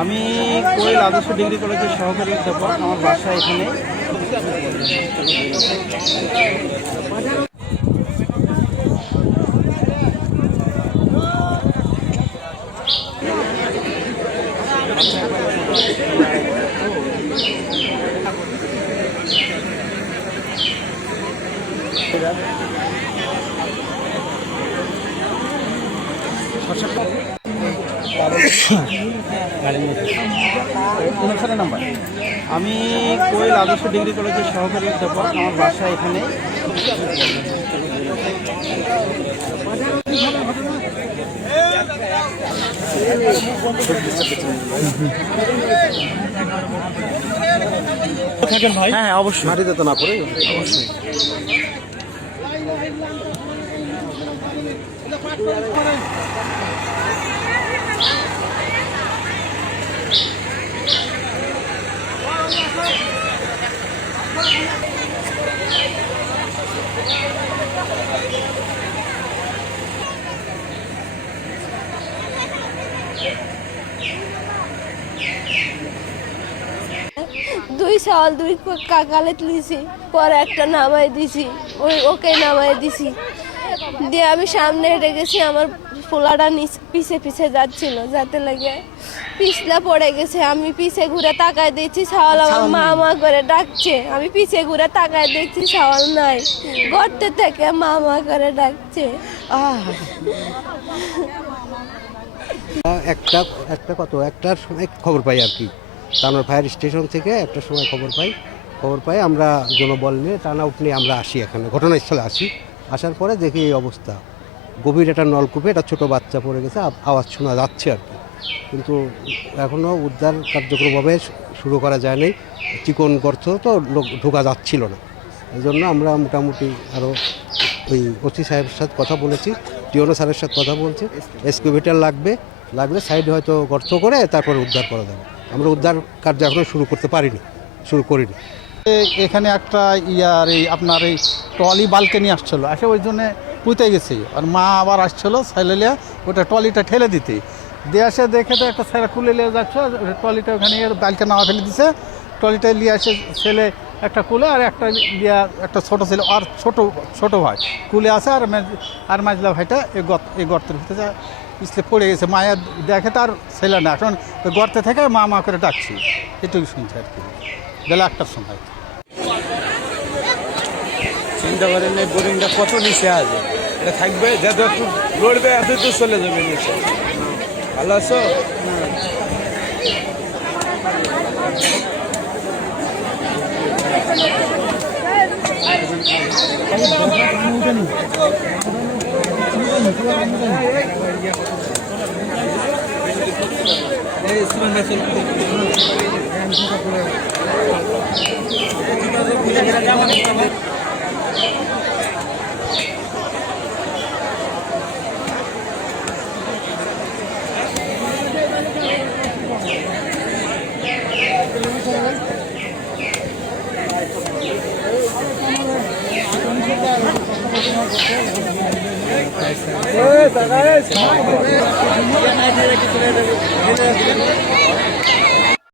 আমি কোয়েল আদর্শ ডিগ্রি কলেজের সহকারী অধ্যাপক আমার বাসা এখানে। উনষাট নাম্বার আমি কোয়েল আদর্শ ডিগ্রি কলেজের সহকারী অধ্যাপক। আমার বাসা এখানে। হ্যাঁ হ্যাঁ অবশ্যই। মাটিতে তো না পড়ে? অবশ্যই। দুই সাল দুই কাকালে তুলিছি পরে একটা নামাই দিছি ওই ওকে নামাই দিছি। দিয়ে আমি সামনে হেঁটে গেছি আমার পোলাটা নিচ- পিছে পিছে যাচ্ছিল যাতে লাগে পিছলা পড়ে গেছে। আমি পিছে ঘুরে তাকায় দেখছি সাওয়াল আমার মা মা করে ডাকছে। আমি পিছে ঘুরে তাকায় দেখছি সাওয়াল নাই। গর্তে থেকে মা মা করে ডাকছে। একটা একটা কত? একটার সময় খবর পাই আর কি। টানোর ফায়ার স্টেশন থেকে একটা সময় খবর পাই। খবর পাই আমরা জনবল নিয়ে আউট নিয়ে আমরা আসি এখানে ঘটনাস্থলে আসি। আসার পরে দেখি এই অবস্থা। গভীর একটা নলকূপে একটা ছোটো বাচ্চা পড়ে গেছে আওয়াজ শোনা যাচ্ছে আর কি। কিন্তু এখনও উদ্ধার কার্যক্রমভাবে শুরু করা যায়নি। চিকন গর্ত তো লোক ঢোকা যাচ্ছিল না। এই জন্য আমরা মোটামুটি আরও ওই ওসি সাহেবের সাথে কথা বলেছি, টিওনো স্যারের সাথে কথা বলছি। এক্সকিউভেটার লাগবে, লাগলে সাইডে হয়তো গর্ত করে তারপর উদ্ধার করা যাবে। আমরা উদ্ধার কার্য এখনও শুরু করতে পারিনি, শুরু করিনি। এখানে একটা ইয়ার এই আপনার এই ট্রলি বালকে নিয়ে আসছিল আসে ওই জন্যে পুঁতে গেছে। আর মা আবার আসছিল সাইলেলিয়া ওটা ট্রলিটা ঠেলে দিতে। দিয়ে আসে দেখে তো একটা ছেলে খুলে নিয়ে যাচ্ছে ট্রলিটা ওখানে ইয়ে বালকে নামা ফেলে দিছে। ট্রলিটা নিয়ে আসে ছেলে একটা কুলে আর একটা লিয়া, একটা ছোট ছেলে, আর ছোট ছোট ভাই। কুলে আছে আর আর মাঝলা ভাইটা এই গর্ত, এই গর্তের ভিতরে পিছলে পড়ে গেছে। মায়া দেখে তার ছেলে না, এখন গর্তে থেকে মা মা করে ডাকছি। এটুকু শুনছি আর কি। বেলা একটার সময়। চিন্তা করেন এই বোরিংটা কত নিচে আছে? এটা থাকবে যত একটু লড়বে, এত তো চলে যাবে নিচে। ভালো আছো? Hey, Tagais! Hey, Tagais!